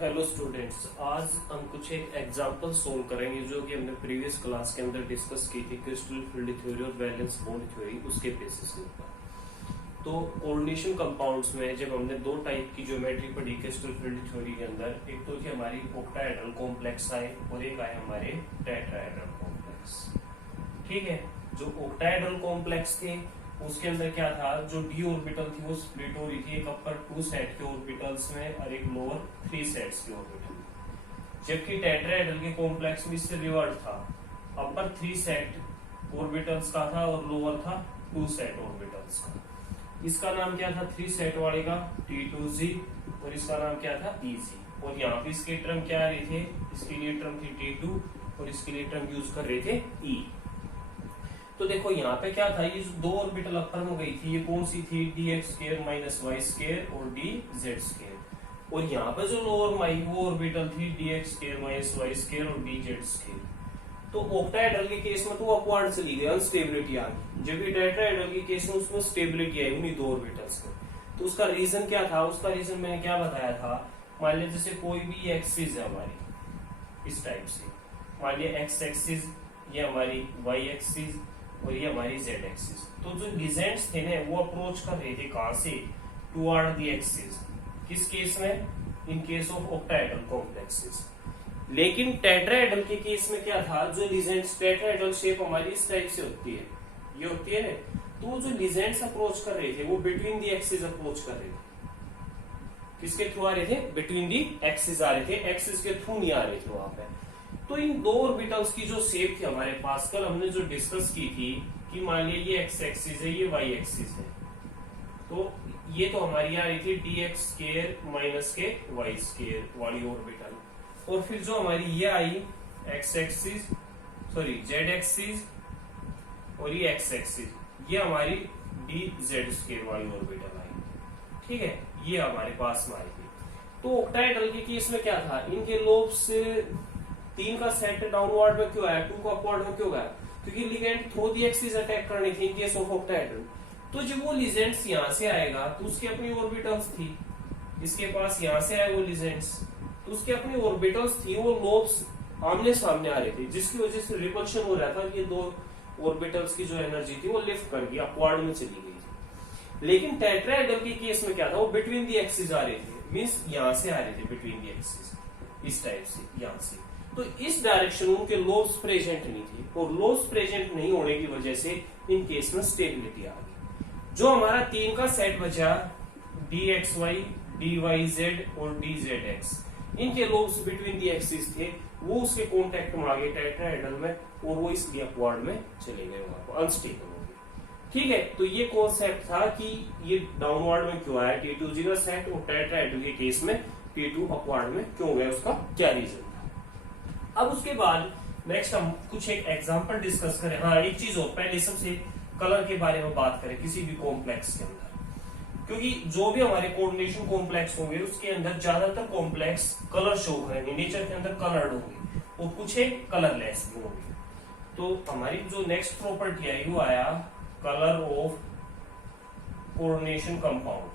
Hello students, आज हम कुछ एक एग्जांपल सोल्व करेंगे जो कि हमने प्रीवियस क्लास के अंदर डिस्कस की थी क्रिस्टल फील्ड थ्योरी और वैलेंस बॉन्ड थ्योरी उसके बेसिस के ऊपर। तो कोऑर्डिनेशन कंपाउंड्स में जब हमने दो टाइप की ज्योमेट्री पढ़ी क्रिस्टल फील्ड थ्योरी के अंदर, एक तो थी हमारी ऑक्टाहेड्रल कॉम्प्लेक्स आए और एक आए हमारे टेट्राहेड्रल कॉम्प्लेक्स। ठीक है, जो ऑक्टाहेड्रल कॉम्प्लेक्स थे उसके अंदर क्या था, जो डी ऑर्बिटल थी वो स्प्लिट हो रही थी, एक अपर 2 सेट के ऑर्बिटल्स में और एक लोअर 3 सेट्स के ऑर्बिटल। जबकि टेट्राहेड्रल के कॉम्प्लेक्स में इससे रिवर्स था, अपर 3 सेट ऑर्बिटल्स का था और लोअर था 2 सेट ऑर्बिटल्स का। इसका नाम क्या था 3 सेट वाले का, T2Z, और इसका नाम क्या था EZ। और यहाँ पे इसके टर्म क्या आ रहे थे, इसके लिए टर्म थी T2 और इसके लिए टर्म यूज कर रहे थे E। तो देखो यहाँ पे क्या था, ये दो ऑर्बिटल अपर में गई थी, ये कौन सी थी, dx² - y² और dz²। और यहाँ पे जो लोअर माई वो ऑर्बिटल थी dx² - y² और dz²। तो ऑक्टाहेड्रल के केस में तो अपवार्ड चली गई, अनस्टेबिलिटी आ गई, जबकि टेट्राहेड्रल के केस में उसमें स्टेबिलिटी आई उन्हीं दो ऑर्बिटल्स में। तो उसका रीजन क्या था, उसका रीजन मैंने क्या बताया था, मान लिया जैसे कोई भी एक्सिस है हमारी इस टाइप से, मान लिया एक्स एक्सिस, ये हमारी वाई एक्सिस और ये हमारी जेड एक्सिस। तो जो लीजेंड्स थे ना वो अप्रोच कर रहे थे कहां से, टुवर्ड द एक्सिस। किस केस में, in case of octahedral complexes. लेकिन टेट्राहेड्रल के केस में क्या था, जो लीजेंड्स, टेट्राहेड्रल शेप हमारी इस टाइप से होती है, ये होती है ना, तो जो लीजेंड्स अप्रोच कर रहे थे वो बिटवीन द एक्सिस अप्रोच कर रहे थे। किसके थ्रू आ रहे थे, बिटवीन द एक्सिस आ रहे थे, एक्सिस के थ्रू नहीं आ रहे थे वहां पे। तो इन दो ऑर्बिटल्स की जो शेप थी हमारे पास, कल हमने जो डिस्कस की थी कि मान लिया ये एक्स एक्सिस है, ये वाई एक्सिस है, तो ये तो हमारी आ रही थी dx² - के y² वाली ऑर्बिटल। और फिर जो हमारी ये आई x axis, sorry z axis और ये एक्स एक्सिस, ये हमारी dz² वाली ऑर्बिटल आई। ठीक है, ये हमारे पास में आई थी। तो ऑक्टाहेड्रल के केस में क्या था, इनके लोब्स 3 का सेट डाउनवर्ड में क्यों आया, 2 का अपवर्ड में क्यों गया, क्योंकि ligand through the axis attack करनी थी इन केस ऑफ ऑक्टाहेड्रल। तो जब वो लिजेंड्स यहां से आएगा तो उसकी अपनी ऑर्बिटल्स थी, इसके पास यहां से आए वो लिजेंड्स, तो उसकी अपनी ऑर्बिटल्स थी, वो लोब्स आमने सामने आ रहे थे, जिसकी वजह से रिपल्शन हो रहा था कि ये दो ऑर्बिटल्स की जो एनर्जी थी वो लिफ्ट कर गई, अपवर्ड में चली गई थी। लेकिन टेट्राहेड्रल के केस में क्या था, वो बिटवीन दी एक्सिस आ रहे थे, मींस यहां से आ रहे थे बिटवीन दी एक्सिस, इस टाइप से, यहां से। तो इस डायरेक्शन में उनके लोब्स प्रेजेंट नहीं थी, और लोब्स प्रेजेंट नहीं होने की वजह से इन केस में स्टेबिलिटी आ गई। जो हमारा 3 का सेट बचा, dxy, dyz और dzx, इनके लोब्स बिटवीन दी एक्सिस थे, वो उसके कॉन्टेक्ट में आ गए टेट्राहेड्रल में, और वो इसलिए अपवर्ड में चले गए, वहां पर अनस्टेबल हो गए। ठीक है, तो ये कॉन्सेप्ट था कि ये डाउनवर्ड में क्यों आया T2Z का सेट, और टेट्राहेड्रल के केस में T2 अपवर्ड में क्यों गया, उसका क्या रीजन। अब उसके बाद नेक्स्ट हम कुछ एक एग्जांपल डिस्कस करें। हाँ, एक चीज और, पहले सबसे कलर के बारे में बात करें किसी भी कॉम्प्लेक्स के अंदर, क्योंकि जो भी हमारे कोऑर्डिनेशन कॉम्प्लेक्स होंगे उसके अंदर ज्यादातर कॉम्प्लेक्स कलर शो करेंगे, नेचर के अंदर कलर्ड होंगे, और कुछ एक कलरलेस भी होंगे। तो हमारी जो नेक्स्ट प्रॉपर्टी आई वो आया colour of coordination compound.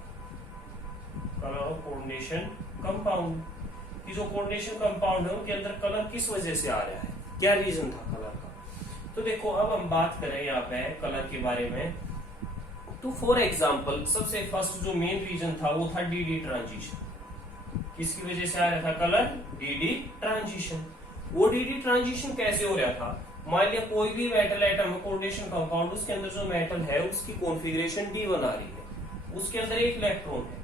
Colour of coordination compound कि जो कोऑर्डिनेशन कंपाउंड है उनके अंदर कलर किस वजह से आ रहा है, क्या रीजन था कलर का। तो देखो, अब हम बात करें यहाँ पे कलर के बारे में, तो फॉर एग्जांपल सबसे फर्स्ट जो मेन रीजन था वो था डी ट्रांजिशन। किसकी वजह से आ रहा था कलर, डी ट्रांजिशन। वो डी ट्रांजिशन कैसे हो रहा था, मान लिया कोई भी मेटल एटम है कोऑर्डिनेशन कंपाउंड, उसके अंदर जो मेटल है उसकी कॉन्फ़िगरेशन D1 आ रही है, उसके अंदर एक इलेक्ट्रॉन है।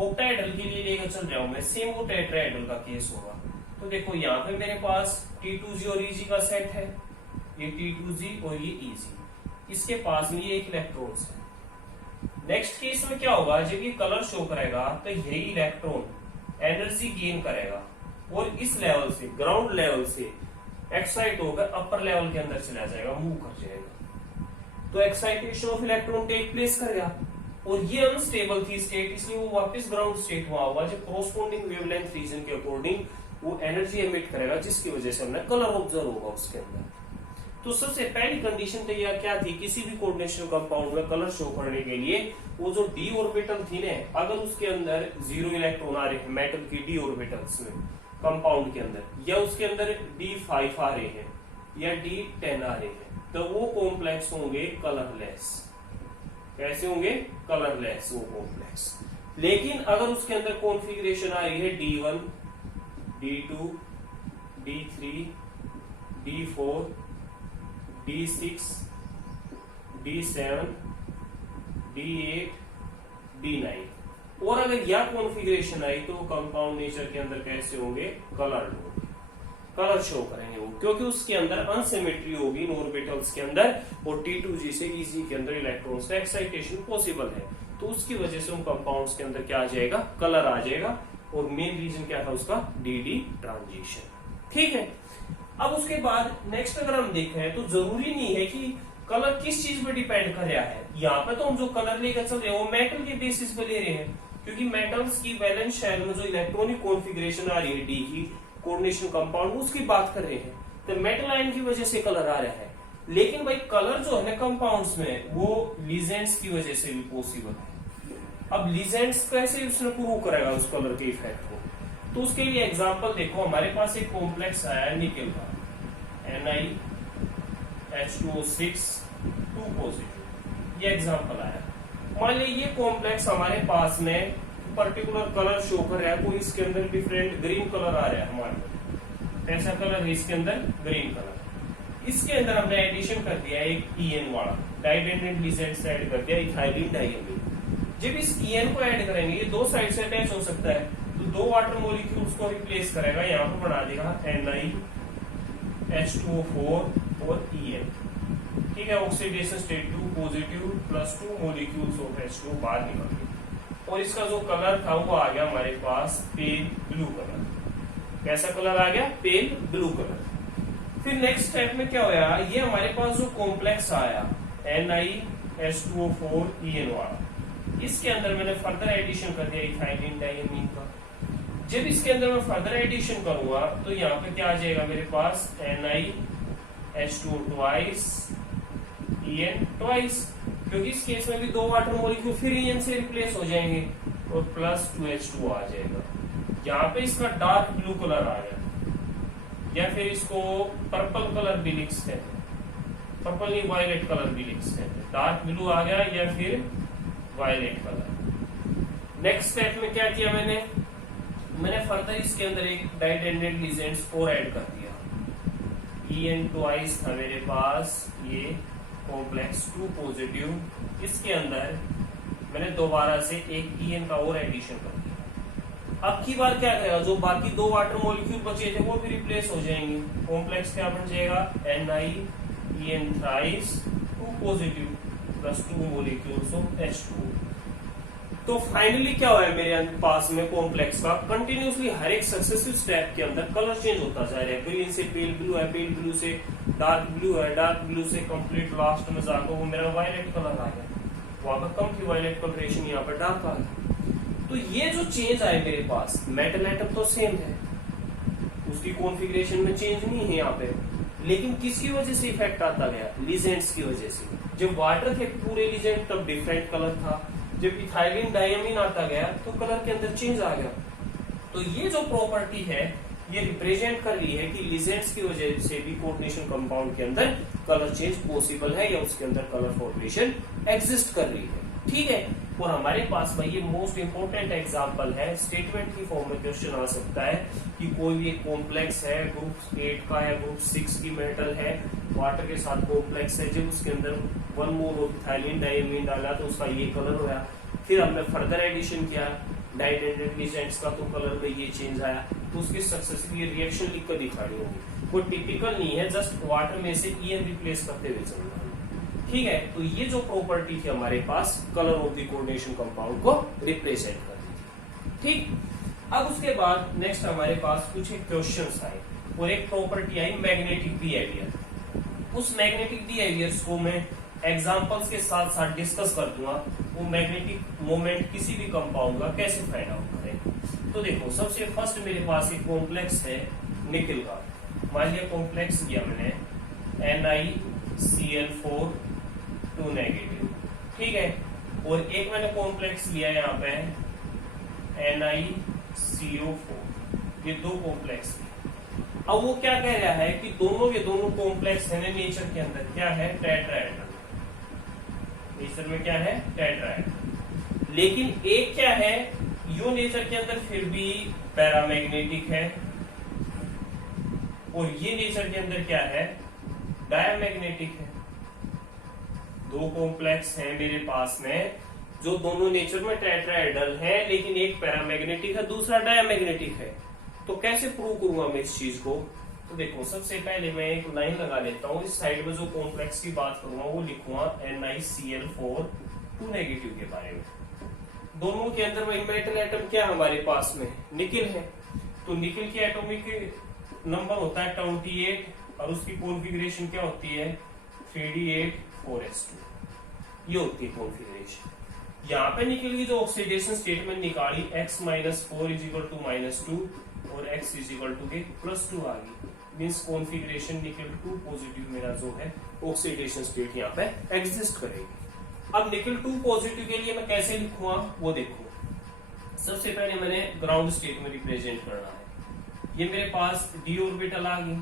ऑक्टाहेड्रल के लिए लेकर चल रहा हूं मैं, सेम वो टेट्राहेड्रल का केस होगा। तो देखो यहाँ पे मेरे पास T2Z और EZ का सेट है, ये T2Z और ये EZ, इसके पास में ये एक इलेक्ट्रॉन है। नेक्स्ट केस में क्या होगा, जब ये कलर शो करेगा तो यही इलेक्ट्रॉन एनर्जी गेन करेगा और इस लेवल से, ग्राउंड लेवल से एक्साइट होकर अपर लेवल के अंदर चला जाएगा, मूव कर जाएगा। तो excitation of electron take place करेगा, और ये अनस्टेबल थी स्टेट, इसलिए वो वापस ग्राउंड स्टेट में होगा, जो कोरोस्पोंडिंग वेवलेंथ रीजन के अकॉर्डिंग वो एनर्जी एमिट करेगा, जिसकी वजह से हमने कलर ऑब्जर्व होगा उसके अंदर। तो सबसे पहली कंडीशन तो यह क्या थी, किसी भी कोऑर्डिनेशन कंपाउंड में कलर शो करने के लिए वो जो डी ऑर्बिटल थी ना, अगर उसके अंदर 0 इलेक्ट्रॉन आ रहे हैं मेटल की डी ऑर्बिटल्स में कंपाउंड के अंदर, या उसके अंदर D5 आ रहे हैं या D10 आ रहे हैं, तो वो कॉम्प्लेक्स होंगे कलरलेस। कैसे होंगे? कलरलेस वो कॉम्प्लेक्स। लेकिन अगर उसके अंदर कॉन्फ़िगरेशन आ रही है D1, D2, D3, D4, D6, D7, D8, D9, और अगर यह कॉन्फ़िगरेशन आई तो कंपाउंड नेचर के अंदर कैसे होंगे? कलर्ड होंगे, कलर शो करेंगे वो, क्योंकि उसके अंदर अनसिमेट्री होगी इन ऑर्बिटल्स के अंदर, और T2G से Eg के अंदर इलेक्ट्रॉन्स का एक्साइटेशन पॉसिबल है, तो उसकी वजह से उन कंपाउंड्स के अंदर क्या आ जाएगा? कलर आ जाएगा। और मेन रीजन क्या था उसका? DD transition. ठीक है। अब उसके बाद नेक्स्ट अगर हम देखें तो जरूरी नहीं है कि कलर किस चीज पे डिपेंड कर रहा है। यहाँ पे तो हम जो कलर लेकर चल रहे हैं वो मेटल के बेसिस पे ले रहे हैं, क्योंकि मेटल्स की वैलेंस शेल में जो इलेक्ट्रॉनिक कॉन्फ़िगरेशन आ रही है डी की कोऑर्डिनेशन कंपाउंड, उसकी बात कर रहे हैं, तो मेटल आयन की वजह से कलर आ रहा है। लेकिन भाई कलर जो है कंपाउंड्स में वो लीजेंड्स की वजह से भी पॉसिबल है। अब लीजेंड्स कैसे उसने प्रूव करेगा उस कलर के इफेक्ट को? तो उसके लिए एग्जांपल देखो, हमारे पास एक कॉम्प्लेक्स आया है निकेल का, NiH2O6 2 पॉजिटिव, ये एग्जांपल आया। मान लीजिए ये कॉम्प्लेक्स हमारे पास में पर्टिकुलर कलर शो कर रहा है, कोई इसके अंदर डिफरेंट ग्रीन कलर आ रहा है हमारे को, ऐसा कलर है इसके अंदर ग्रीन कलर। इसके अंदर हमने एडिशन कर दिया एक EN वाला, डाइडेंडेंट लीजेंड्स ऐड कर दिया इथाइलिन डाइअमीन। जब इस EN को ऐड करेंगे ये दो साइड से अटैच हो सकता है, तो दो वाटर मॉलिक्यूल्स को रिप्लेस करेगा, यहाँ पर बना देगा NiH2O4 और EN। ठीक है, oxidation state 2 positive plus 2 molecules of H2O बाहर निकल गए, और इसका जो कलर था वो आ गया हमारे पास पेल ब्लू कलर। कैसा कलर आ गया? Pale blue colour. फिर नेक्स्ट स्टेप में क्या होया, ये हमारे पास जो कॉम्प्लेक्स आया NiH2O4 EN वाला, इसके अंदर मैंने फर्दर एडिशन कर दिया इथाइलिन डाइअमीन का। जब इसके अंदर मैं फर्दर एडिशन करूंगा तो यहाँ पे क्या आ जाएगा मेरे पास? NiH2O ट्वाइस EN ट्वाइस, क्योंकि इस केस में भी दो वाटर मॉलिक्यूल फिर EN से रिप्लेस हो जाएंगे, और प्लस 2H2O आ जाएगा। यहाँ पे इसका डार्क ब्लू कलर आ गया, या फिर इसको पर्पल कलर भी लिख सकते हैं, पर्पल नहीं वायलेट कलर भी लिख सकते हैं। डार्क ब्लू आ गया या फिर वायलेट कलर। नेक्स्ट स्टेप में क्या किया मैंने फर्दर इसके अंदर एक डाइडेंडेंट लीजेंड्स 4 ऐड कर दिया। EN ट्वाइस था मेरे पास ये कॉम्प्लेक्स 2 पॉजिटिव, इसके अंदर मैंने दोबारा से एक EN का और एडिशन कर दिया। अब की बार क्या करेगा, जो बाकी दो वाटर मॉलिक्यूल बचे थे वो भी रिप्लेस हो जाएंगे। कॉम्प्लेक्स क्या बन जाएगा? NiEN thrice 2 positive plus 2 molecules of H2O। तो फाइनली क्या हुआ है मेरे पास में कॉम्प्लेक्स का कंटिन्यूसली हर एक सक्सेसिव स्टेप के अंदर कलर चेंज होता जा रहा है। ग्रीन से पेल ब्लू है, पेल ब्लू से डार्क ब्लू है, डार्क ब्लू से कंप्लीट लास्ट में जाकर वो मेरा वायलेट कलर आ गया, वहां पर कम थी वायलेट कलरेशन, यहाँ पर डार्क आ गया। तो ये जो चेंज आए मेरे पास, मेटल एटम तो सेम है, उसकी कॉन्फ़िगरेशन में चेंज नहीं है यहाँ पे, लेकिन किसकी वजह से इफेक्ट आता गया? लीजेंड्स की वजह से। जब वाटर थे पूरे लीजेंड तब डिफरेंट कलर था, जब इथाइलिन डाइअमीन आता गया तो कलर के अंदर चेंज आ गया। तो ये जो प्रॉपर्टी है ये रिप्रेजेंट कर रही है कि लीजेंड्स की वजह से भी कोऑर्डिनेशन कंपाउंड के अंदर कलर चेंज पॉसिबल है, या उसके अंदर कलर फॉर्मेशन एग्जिस्ट कर रही है। ठीक है, और हमारे पास भाई ये मोस्ट इंपोर्टेंट एग्जांपल है, स्टेटमेंट की फॉर्म में क्वेश्चन आ सकता है कि कोई भी एक कॉम्प्लेक्स है, ग्रुप 8 का या ग्रुप 6 की मेटल है, वाटर के साथ कॉम्प्लेक्स है, जब उसके अंदर 1 मोल ऑफ इथाइलिन डाइअमीन डाला तो उसका ये कलर होया। फिर हमने फर्दर एडिशन किया डाइडेंडेंट लीजेंड्स का, तो कलर में ये चेंज आया, तो उसकी सक्सेसिव ये रिएक्शन लिख कर दिखानी होगी। कोई टिपिकल नहीं है, जस्ट वाटर में से EN रिप्लेस करते हुए चलना। ठीक है, तो ये जो प्रॉपर्टी थी हमारे पास colour of the coordination compound को रिप्रेजेंट करती थी। ठीक, अब उसके बाद नेक्स्ट हमारे पास कुछ क्वेश्चंस आए और एक प्रॉपर्टी आई मैग्नेटिक बिहेवियर। उस मैग्नेटिक बिहेवियर्स को मैं एग्जांपल्स के साथ साथ डिस्कस कर दूंगा, वो मैग्नेटिक मोमेंट किसी भी कंपाउंड का कैसे फाइंड आउट करें। तो देखो, सबसे फर्स्ट मेरे पास एक कॉम्प्लेक्स है निकेल का। मान लिया कॉम्प्लेक्स लिया मैंने NiCl4 2 नेगेटिव, ठीक है। और एक मैंने कॉम्प्लेक्स लिया यहाँ पे NiCO4, ये दो कॉम्प्लेक्स। अब वो क्या कह रहा है कि दोनों के दोनों कॉम्प्लेक्स है ना नेचर के अंदर क्या है, टेट्राहेड्रल। नेचर में क्या है, टेट्राहेड्रल। लेकिन एक क्या है, यो नेचर के अंदर फिर भी पैरामैग्नेटिक है, और ये नेचर के अंदर क्या है, डायमैग्नेटिक है। दो कॉम्प्लेक्स हैं मेरे पास में जो दोनों नेचर में टेट्राहेड्रल है, लेकिन एक पैरामैग्नेटिक है दूसरा डायमैग्नेटिक है। तो कैसे प्रूव करूंगा मैं इस चीज को? तो देखो, सबसे पहले मैं एक लाइन लगा लेता हूँ। इस साइड में जो कॉम्प्लेक्स की बात करूंगा वो लिखूंगा NiCl4 2 नेगेटिव के बारे में। दोनों के अंदर वही मेटल एटम क्या हमारे पास में, निकिल है। तो निकिल की एटॉमिक नंबर होता है 28 और उसकी कॉन्फ़िगरेशन क्या होती है 3d8 4s2, ये होती है कॉन्फ़िगरेशन। यहाँ पे निकल की जो ऑक्सीडेशन स्टेट में निकाली x -4 = -2 और x = +2 आ गई, मीन्स कॉन्फ़िगरेशन निकल 2 पॉजिटिव मेरा जो है ऑक्सीडेशन स्टेट यहाँ पे एग्जिस्ट करेगी। अब निकल 2 पॉजिटिव के लिए मैं कैसे लिखूंगा वो देखो। सबसे पहले मैंने ग्राउंड स्टेट में रिप्रेजेंट करना है। ये मेरे पास d ऑर्बिटल आ गई,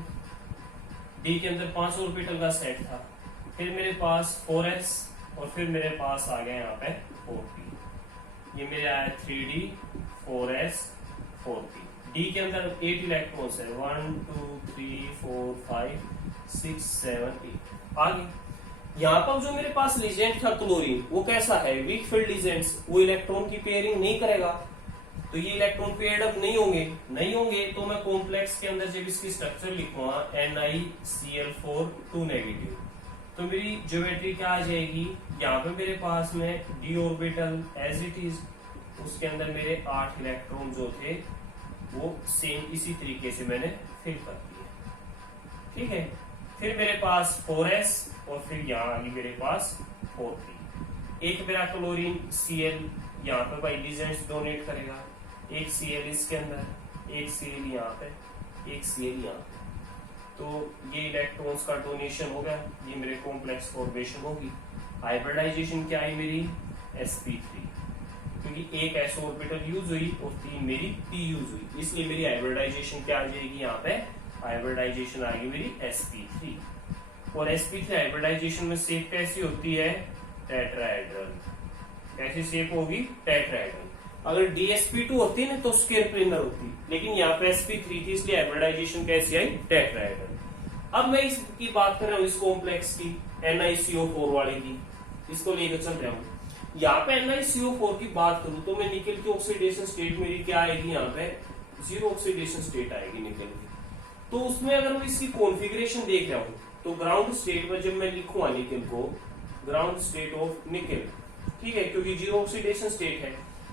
d के अंदर 5 ऑर्बिटल का सेट था, फिर मेरे पास 4s और फिर मेरे पास आ गया यहाँ पे 4p। ये मेरे आया 3d 4s 4p। d के अंदर 8 इलेक्ट्रॉन्स है, 1 2 3 4 5 6 7 8 आ गए। यहाँ पर जो मेरे पास लीजेंट था क्लोरीन, वो कैसा है, वीक फील्ड लीजेंट्स, वो इलेक्ट्रॉन की पेयरिंग नहीं करेगा, तो ये इलेक्ट्रॉन पेयर्ड अप नहीं होंगे। तो मैं कॉम्प्लेक्स के अंदर जब इसकी स्ट्रक्चर लिखूंगा NiCl4 2 नेगेटिव, तो मेरी ज्योमेट्री क्या आ जाएगी, यहाँ पे मेरे पास में d orbital as it is, उसके अंदर मेरे 8 इलेक्ट्रॉन जो थे वो सेम इसी तरीके से मैंने फिल कर दिया, ठीक है। फिर मेरे पास 4s और फिर यहाँ आ गई मेरे पास 4p। एक मेरा क्लोरीन Cl यहाँ पे भाई लीजेंट्स डोनेट करेगा, एक Cl इसके अंदर, एक Cl यहाँ पे, एक Cl यहाँ पे। तो ये इलेक्ट्रॉन्स का डोनेशन हो गया, ये मेरे कॉम्प्लेक्स फॉर्मेशन होगी। हाइब्रिडाइजेशन क्या आई मेरी sp3, क्योंकि एक s ऑर्बिटल यूज हुई और 3 मेरी p यूज हुई, इसलिए मेरी हाइब्रिडाइजेशन क्या आ जाएगी, यहाँ पे हाइब्रिडाइजेशन आ गई मेरी sp3। और sp3 हाइब्रिडाइजेशन में शेप कैसी होती है, टेट्राहेड्रल। कैसी शेप होगी, टेट्राहेड्रल। अगर dsp2 होती है ना तो स्क्वायर प्लेनर होती, लेकिन यहाँ पे sp3 थी इसलिए हाइब्रिडाइजेशन कैसी आई, टेट्राहेड्रल। अब मैं इसकी बात कर रहा हूँ, इस कॉम्प्लेक्स की NiCO4 वाले की, इसको लेकर चल रहा हूँ। यहाँ पे NiCO4 की बात करूँ तो मैं निकल की ऑक्सीडेशन स्टेट मेरी क्या आएगी, यहाँ पे 0 ऑक्सीडेशन स्टेट आएगी निकल की। तो उसमें अगर मैं इसकी कॉन्फ़िगरेशन देख रहा हूँ तो ग्राउंड स्टेट में जब मैं लिखूंगा निकल को, ग्राउंड स्टेट ऑफ निकल, ठीक है, क्योंकि 0 ऑक्सीडेशन स्टेट है।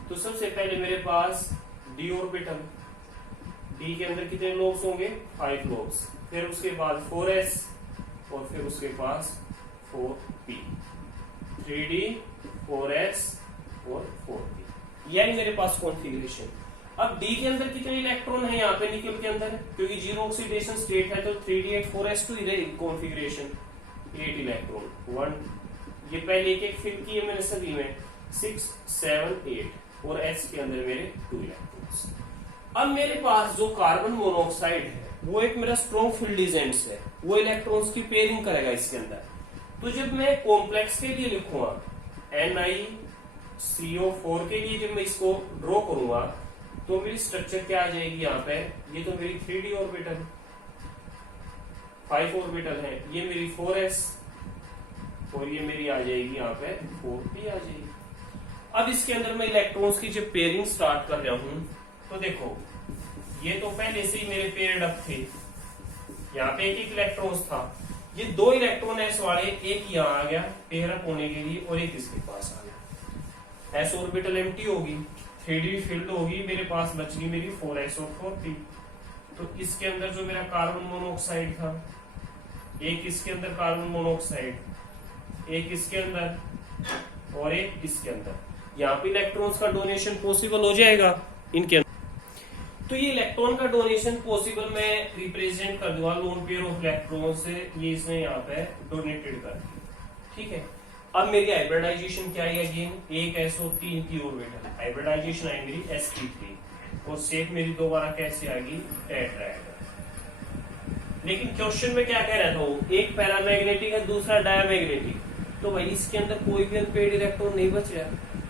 तो सबसे पहले मेरे पास d ऑर्बिटल, d के अंदर कितने लोब्स होंगे, 5 लोब्स, फिर उसके बाद 4s और फिर उसके पास 4p, 3d 4s और 4p, यही मेरे पास कॉन्फ़िगरेशन। अब d के अंदर कितने इलेक्ट्रॉन है यहाँ पे निकल के अंदर, क्योंकि 0 ऑक्सीडेशन स्टेट है तो 3d8 4s2 ही रहेगी कॉन्फ़िगरेशन, 8 इलेक्ट्रॉन 1, ये पहले एक फिल किए मैंने सभी में 6 7 8 और s के अंदर मेरे 2 इलेक्ट्रॉन्स। अब मेरे पास जो कार्बन मोनोऑक्साइड है वो एक मेरा स्ट्रॉन्ग फील्ड एजेंट्स है, वो इलेक्ट्रॉन्स की पेयरिंग करेगा इसके अंदर। तो जब मैं कॉम्प्लेक्स के लिए लिखूंगा NiCO4 के लिए, जब मैं इसको ड्रॉ करूंगा तो मेरी स्ट्रक्चर क्या आ जाएगी, यहाँ पे ये तो मेरी 3d ऑर्बिटल 5 ऑर्बिटल है, ये मेरी 4s और ये मेरी आ जाएगी यहाँ पे 4p आ जाएगी। अब इसके अंदर मैं इलेक्ट्रॉन्स की जब पेयरिंग स्टार्ट कर रहा हूं तो देखो ये तो पहले से ही मेरे पेयर्ड अप थे, यहाँ पे एक इलेक्ट्रॉन्स था, ये 2 इलेक्ट्रॉन s वाले, एक यहाँ आ गया पेयर अप होने के लिए और एक इसके पास आ गया। s ऑर्बिटल एम्प्टी होगी, 3d फील्ड होगी, मेरे पास बच गई मेरी 4s और 4p। तो इसके अंदर जो मेरा कार्बन मोनोऑक्साइड था, एक इसके अंदर कार्बन मोनोऑक्साइड, एक इसके अंदर और एक इसके अंदर, यहाँ पे इलेक्ट्रॉन्स का डोनेशन पॉसिबल हो जाएगा इनके अंदर। तो ये इलेक्ट्रॉन का डोनेशन पॉसिबल मैं रिप्रेजेंट कर दूंगा लोन पेयर ऑफ इलेक्ट्रॉन से, ये इसने यहाँ पे डोनेटेड कर, ठीक है। अब मेरी हाइब्रिडाइजेशन क्या है, अगेन एक SO3 की ऑर्बिटल, हाइब्रिडाइजेशन आई मेरी sp3 और शेप मेरी दोबारा कैसे आ गई, टेट्राहेड्रल। लेकिन क्वेश्चन में क्या कह रहा था वो, एक पैरामैग्नेटिक है दूसरा डायमैग्नेटिक, तो भाई इसके अंदर कोई भी अनपेयर्ड इलेक्ट्रॉन नहीं बच रहा,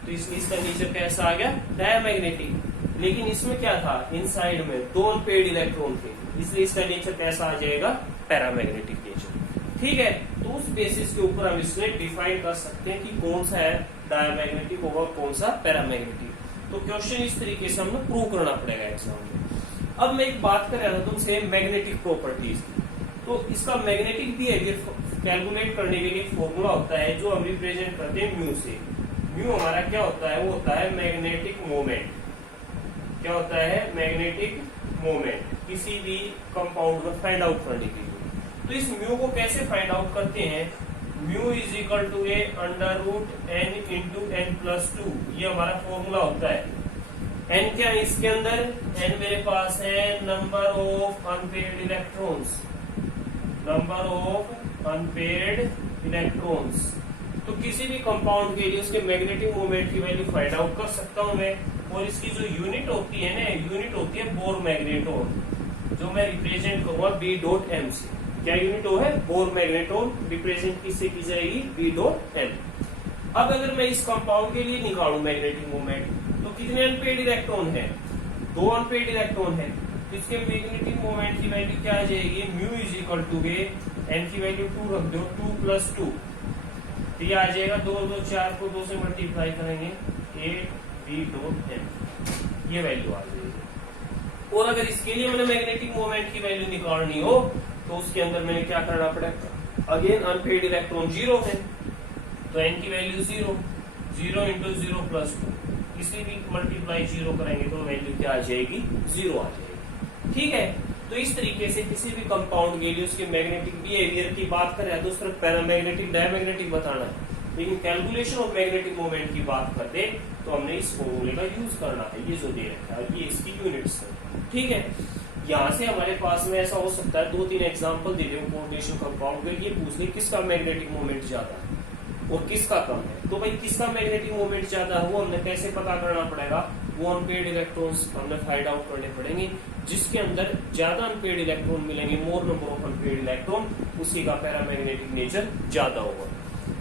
तो इसलिए इसका नेचर कैसा आ गया, डायमैग्नेटिक। लेकिन इसमें क्या था, इनसाइड में दो अनपेयर्ड इलेक्ट्रॉन थे, इसलिए इसका नेचर कैसा आ जाएगा, पैरामैग्नेटिक नेचर, ठीक है। तो उस बेसिस के ऊपर हम इसमें डिफाइन कर सकते हैं कि कौन सा है डायमैग्नेटिक होगा और कौन सा पैरामैग्नेटिक। तो क्वेश्चन इस तरीके से हमें प्रूव करना पड़ेगा एग्जाम में। अब मैं एक बात कर रहा था तुमसे मैग्नेटिक प्रॉपर्टीज की, तो इसका मैग्नेटिक बिहेवियर कैलकुलेट करने के लिए फॉर्मूला होता है जो हम रिप्रेजेंट करते हैं म्यू से। म्यू हमारा क्या होता है, वो होता है मैग्नेटिक मोमेंट। क्या होता है, मैग्नेटिक मोमेंट किसी भी कंपाउंड में फाइंड आउट करने के लिए। तो इस म्यू को कैसे फाइंड आउट करते हैं, mu is equal to a under root n into n+2, ये हमारा फॉर्मूला होता है। n क्या है इसके अंदर, n मेरे पास है number of unpaired electrons, number of unpaired electrons. तो किसी भी कंपाउंड के लिए उसके मैग्नेटिक मोमेंट की वैल्यू फाइंड आउट कर सकता हूं मैं, और इसकी जो यूनिट होती है ना, यूनिट होती है बोर मैग्नेटोन, जो मैं रिप्रेजेंट करूंगा B.M से। क्या यूनिट हो है, बोर मैग्नेटोन, रिप्रेजेंट किससे की जाएगी, B.M। अब अगर मैं इस कंपाउंड के लिए निकालूं मैग्नेटिक मोमेंट, तो कितने अनपेयर्ड इलेक्ट्रॉन है, दो अनपेयर्ड इलेक्ट्रॉन है, इसके मैग्नेटिक मोमेंट की वैल्यू क्या आ जाएगी, mu is equal to n की वैल्यू 2 रख दो, 2+2, तो ये आ जाएगा 2 2 4 को 2 से मल्टीप्लाई करेंगे 8B.M, ये वैल्यू आ जाएगी। और अगर इसके लिए मैंने मैग्नेटिक मोमेंट की वैल्यू निकालनी हो, तो उसके अंदर मैंने क्या करना पड़ेगा, अगेन अनपेयर्ड इलेक्ट्रॉन 0 है, तो n की वैल्यू 0, 0 इंटू 0+2, इसी भी मल्टीप्लाई 0 करेंगे तो वैल्यू क्या आ जाएगी, 0 आ जाएगी, ठीक है। तो इस तरीके से किसी भी कंपाउंड के लिए उसके मैग्नेटिक बिहेवियर की बात करें तो सिर्फ पैरामैग्नेटिक डायमैग्नेटिक बताना है, लेकिन कैलकुलेशन ऑफ मैग्नेटिक मोमेंट की बात करते तो हमने इस फॉर्मूले का यूज करना है, ये जो दे रखा है ये इसकी यूनिट्स है, ठीक है। यहाँ से हमारे पास में ऐसा हो सकता है 2-3 एग्जांपल दे दे कोऑर्डिनेशन कंपाउंड के, ये पूछ ले किसका मैग्नेटिक मोमेंट ज्यादा है और किसका कम है। तो भाई किसका मैग्नेटिक मोमेंट ज्यादा है वो हमने कैसे पता करना पड़ेगा, वो अनपेयर्ड इलेक्ट्रॉन्स हमने फाइंड आउट करने पड़ेंगे, जिसके अंदर ज्यादा अनपेयर्ड इलेक्ट्रॉन मिलेंगे, मोर नंबर ऑफ अनपेयर्ड इलेक्ट्रॉन, उसी का पैरामैग्नेटिक नेचर ज्यादा होगा।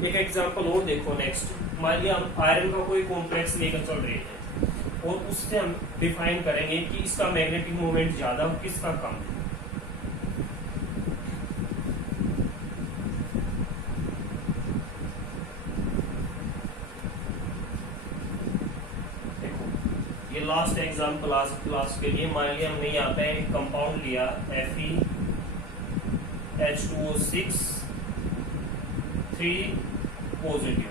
एक एग्जांपल और देखो नेक्स्ट, मान लिया हम आयरन का कोई कॉम्प्लेक्स लेकर चल रहे हैं और उससे हम डिफाइन करेंगे कि इसका मैग्नेटिक मोमेंट ज्यादा और किसका कम है। ये लास्ट एग्जांपल आज क्लास के लिए, मान लिया हमने यहाँ पे एक कंपाउंड लिया FeH2O6 3 पॉजिटिव,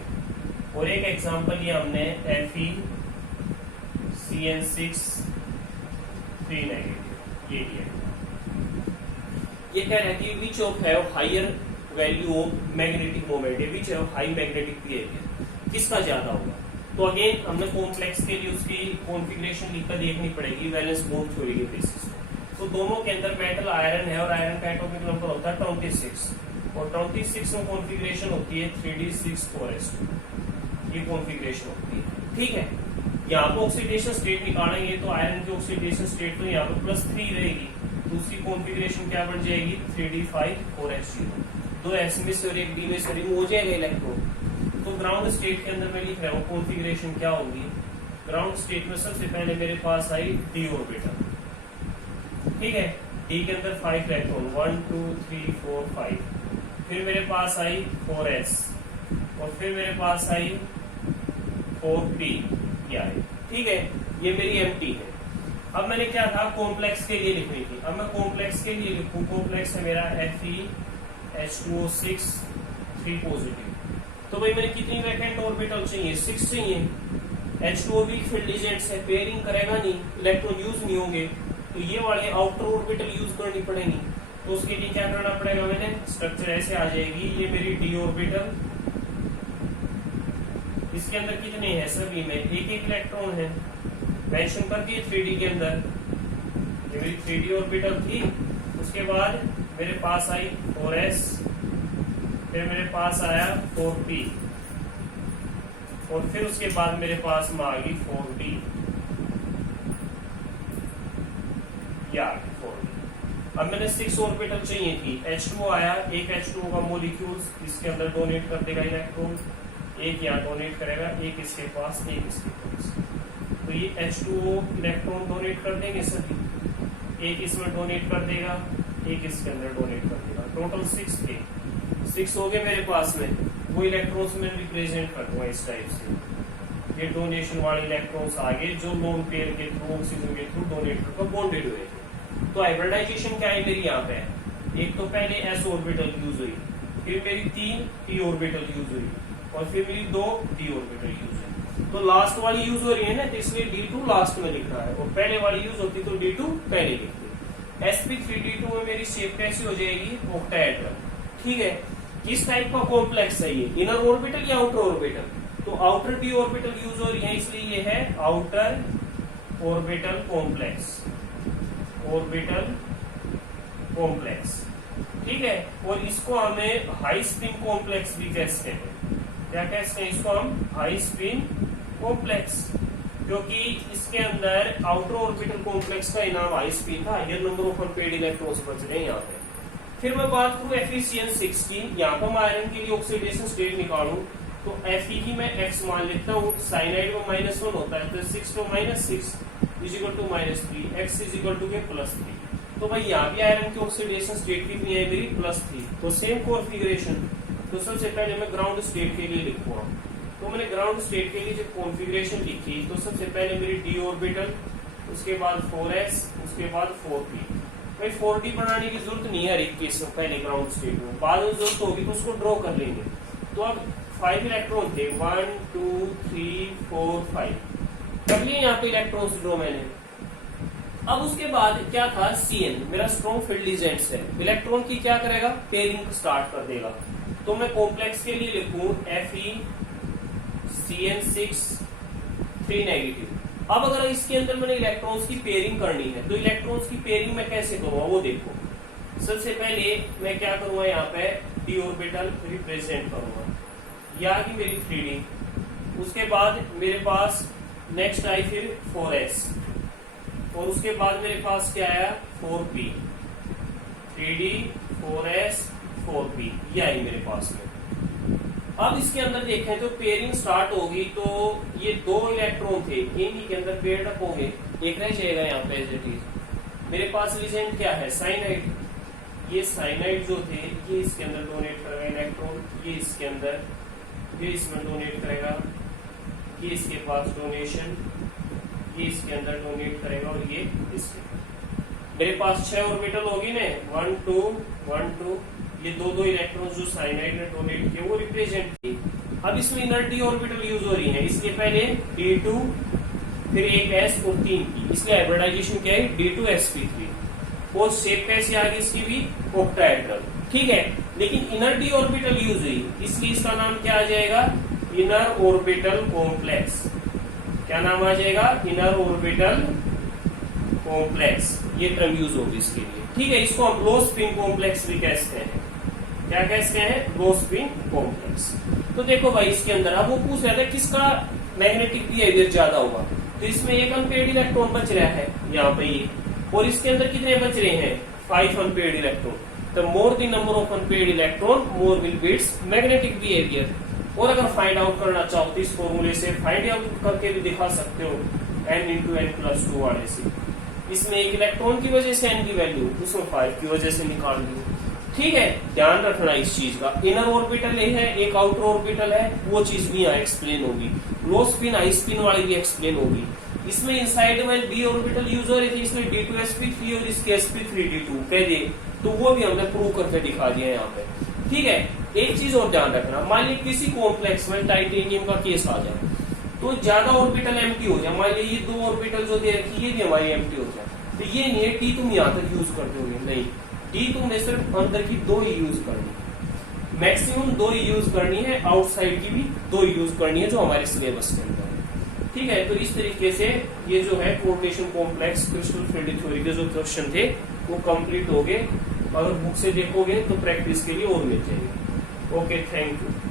और एक एग्जांपल लिया हमने FeCN6 3 नेगेटिव, ये लिया। ये कह रहे हैं कि which of have higher value of magnetic moment, which have high magnetic behaviour, किसका ज्यादा होगा। तो अगेन हमने कॉम्प्लेक्स के लिए उसकी कॉन्फ़िगरेशन लिखकर देखनी पड़ेगी वैलेंस बॉन्ड थ्योरी के बेसिस पे। तो दोनों के अंदर मेटल आयरन है और आयरन का एटॉमिक नंबर होता है 26, और 26 में कॉन्फ़िगरेशन होती है 3d6-4s2, ये कॉन्फ़िगरेशन होती है, ठीक है। यहाँ पे ऑक्सीडेशन स्टेट निकालेंगे तो आयरन की ऑक्सीडेशन स्टेट तो यहाँ पे +3 रहेगी, दूसरी कॉन्फ़िगरेशन क्या बन जाएगी 3d5-4s0, दो s में से और एक d में से रिमूव हो जाएगा इलेक्ट्रॉन। तो ग्राउंड स्टेट के अंदर मैं लिख रहा हूँ कॉन्फ़िगरेशन क्या होगी, ग्राउंड स्टेट में सबसे पहले मेरे पास आई d ऑर्बिटल, ठीक है, d के अंदर 5 इलेक्ट्रॉन 1 2 3 4 5, फिर मेरे पास आई 4s, और फिर मेरे पास आई 4p, ठीक है, ये मेरी एम्प्टी है। अब मैंने क्या था कॉम्प्लेक्स के लिए लिखनी थी, अब मैं कॉम्प्लेक्स के लिए लिखूं, कॉम्प्लेक्स है मेरा FeH2O6 3 पॉजिटिव, तो भाई मैंने कितनी वैकेंट ऑर्बिटल चाहिए, 6 चाहिए। H2O वीक फील्ड एजेंट्स है, पेयरिंग करेगा नहीं, इलेक्ट्रॉन यूज नहीं होंगे, तो ये वाले आउटर ऑर्बिटल यूज करनी पड़ेगी। तो उसके लिए क्या करना पड़ेगा, मैंने स्ट्रक्चर ऐसे आ जाएगी, ये मेरी d ऑर्बिटल, इसके अंदर कितने हैं, सभी में एक एक इलेक्ट्रॉन है, मेंशन कर दिए 3d के अंदर, ये मेरी 3d ऑर्बिटल थी। उसके बाद मेरे पास आई 4s, फिर मेरे पास आया 4p, और फिर उसके बाद मेरे पास में आ गई 4d, या 4d। अब मैंने 6 ऑर्बिटल चाहिए थी। H2O आया, एक H2O का मोलिक्यूल्स इसके अंदर डोनेट कर देगा इलेक्ट्रॉन, एक यहाँ डोनेट करेगा, एक इसके पास, एक इसके पास। तो ये H2O इलेक्ट्रॉन डोनेट कर देंगे सभी, एक इसमें डोनेट कर देगा, एक इसके अंदर डोनेट कर देगा। टोटल 6 थे, 6 हो गए मेरे पास में। वो इलेक्ट्रॉन्स में रिप्रेजेंट कर दूंगा इस टाइप से। ये डोनेशन वाले इलेक्ट्रॉन्स आगे जो लोन पेयर के थ्रू, ऑक्सीजन के थ्रू डोनेट करके बॉन्डेड हुए थे। तो हाइब्रिडाइजेशन क्या है मेरी यहाँ पे, एक तो पहले s ऑर्बिटल यूज हुई, फिर मेरी 3 p ऑर्बिटल यूज हुई, और फिर मेरी 2 d ऑर्बिटल यूज हुई। तो लास्ट वाली यूज हो रही है ना, तो इसलिए D2 लास्ट में लिख रहा है, और पहले वाली यूज होती तो D2 पहले लिखती। sp3d2 में मेरी शेप कैसी हो जाएगी, ऑक्टाहेड्रल। ठीक है, किस टाइप का कॉम्प्लेक्स है ये, इनर ऑर्बिटल या आउटर ऑर्बिटल? तो आउटर d ऑर्बिटल यूज हो रही है, इसलिए ये है outer orbital complex, orbital complex. ठीक है, और इसको हमें हाई स्पिन कॉम्प्लेक्स भी कहते हैं। क्या कहते हैं इसको हम, हाई स्पिन कॉम्प्लेक्स, क्योंकि इसके अंदर आउटर ऑर्बिटल कॉम्प्लेक्स का नाम हाई स्पिन था। ये नंबर ऑफ अनपेयर्ड इलेक्ट्रॉन्स बच रहे हैं यहाँ पे। फिर मैं बात करूं Fe6 की, यहाँ पर मैं आयरन के लिए ऑक्सीडेशन स्टेट निकालूं तो Fe की मैं x मान लेता हूँ, साइनाइड में -1 होता है, तो 6 to -6 is equal to -3, x is equal to +3। तो भाई यहाँ भी आयरन की ऑक्सीडेशन स्टेट कितनी है मेरी, +3। तो सेम कॉन्फ़िगरेशन, तो सबसे पहले मैं ग्राउंड स्टेट के लिए लिखूंगा। तो मैंने ग्राउंड स्टेट के लिए जब कॉन्फ़िगरेशन लिखी, तो सबसे पहले मेरी d ऑर्बिटल, उसके बाद 4s, उसके बाद 4p। भाई 4d बनाने की जरूरत नहीं है हर एक केस में, पहले ग्राउंड स्टेट में, बाद में जरूरत होगी तो उसको ड्रॉ कर लेंगे। तो अब 5 इलेक्ट्रॉन थे, 1 2 3 4 5 कर लिए यहाँ पे इलेक्ट्रॉन्स ड्रॉ मैंने। अब उसके बाद क्या था, Cn मेरा स्ट्रॉन्ग फील्ड एजेंट्स है, इलेक्ट्रॉन की क्या करेगा, पेयरिंग स्टार्ट कर देगा। तो मैं कॉम्प्लेक्स के लिए लिखूं FeCN6 3 नेगेटिव। अब अगर इसके अंदर मैंने इलेक्ट्रॉन्स की पेयरिंग करनी है, तो इलेक्ट्रॉन्स की पेयरिंग मैं कैसे करूंगा वो देखो। सबसे पहले मैं क्या करूंगा, यहाँ पे d ऑर्बिटल रिप्रेजेंट करूंगा, यह आ गई मेरी 3d। उसके बाद मेरे पास नेक्स्ट आई फिर 4s, और उसके बाद मेरे पास क्या आया 4p, 3d 4s 4p, ये आई मेरे पास में। अब इसके अंदर देखें तो पेयरिंग स्टार्ट होगी, तो ये 2 इलेक्ट्रॉन थे, इन्हीं के अंदर पेयर्ड अप होंगे, एक रह जाएगा यहाँ पे एज इट इज। मेरे पास रीजेंट क्या है, साइनाइड। ये साइनाइड जो थे, ये इसके अंदर डोनेट करेगा इलेक्ट्रॉन, ये इसके अंदर, ये इसमें डोनेट करेगा, ये इसके पास डोनेशन, ये इसके अंदर डोनेट करेगा, और ये इसके। मेरे पास 6 ऑर्बिटल होगी ना, 1 2 1 2, ये 2 इलेक्ट्रॉन्स जो साइनाइड ने डोनेट किए वो रिप्रेजेंट किए। अब इसमें इनर d ऑर्बिटल यूज हो रही है, इसलिए पहले d2, फिर एक s और 3 p, इसलिए हाइब्रिडाइजेशन क्या है, d2sp3। और शेप कैसी आ गई इसकी भी, ऑक्टाहेड्रल। ठीक है, लेकिन इनर d ऑर्बिटल यूज हुई, इसलिए इसका नाम क्या आ जाएगा, इनर ऑर्बिटल कॉम्प्लेक्स। क्या नाम आ जाएगा, इनर ऑर्बिटल कॉम्प्लेक्स, ये टर्म यूज होगी इसके लिए। ठीक है, इसको हम लो स्पिन कॉम्प्लेक्स भी कहते हैं। क्या कहते हैं, लो स्पिन कॉम्प्लेक्स। तो देखो भाई इसके अंदर अब वो पूछ रहा था किसका मैग्नेटिक बिहेवियर ज्यादा होगा, तो इसमें एक अनपेयर्ड इलेक्ट्रॉन बच रहा है यहाँ पे ये, और इसके अंदर कितने बच रहे हैं, 5 अनपेयर्ड इलेक्ट्रॉन। तो more the number of unpaired electron more will be it's magnetic behaviour. और अगर फाइंड आउट करना चाहो तो इस फॉर्मूले से फाइंड आउट करके भी दिखा सकते हो, n×n+2 वाले से। इसमें एक इलेक्ट्रॉन की वजह से n की वैल्यू, उसमें 5 की वजह से निकाल दी। ठीक है, ध्यान रखना इस चीज का। इनर ऑर्बिटल है, एक आउटर ऑर्बिटल है, वो चीज भी यहाँ एक्सप्लेन होगी। लो स्पिन हाई स्पिन वाली भी एक्सप्लेन होगी। इसमें इनसाइड में d ऑर्बिटल यूज हो रही थी, इसमें d2sp3 और इसके sp3d2 कह दिए, तो वो भी हमने प्रूव करके दिखा दिया यहाँ पे। ठीक है, एक चीज और ध्यान रखना, मान लीजिए किसी कॉम्प्लेक्स में टाइटेनियम का केस आ जाए, तो ज्यादा ऑर्बिटल एम्प्टी हो जाए, मान लीजिए ये 2 ऑर्बिटल जो दे रखी ये भी हमारी एम्प्टी हो जाए, तो ये नहीं है t तुम यहाँ तक यूज कर दोगे, नहीं, t तुमने सिर्फ अंदर की 2 ही यूज करनी है, मैक्सिमम 2 ही यूज करनी है, आउटसाइड की भी 2 यूज करनी है जो हमारे सिलेबस के अंदर है। ठीक है, तो इस तरीके से ये जो है coordination complex crystal field theory के जो क्वेश्चन थे वो कंप्लीट हो गए। अगर बुक से देखोगे तो प्रैक्टिस के लिए और मिल जाएंगे। Okay, thank you.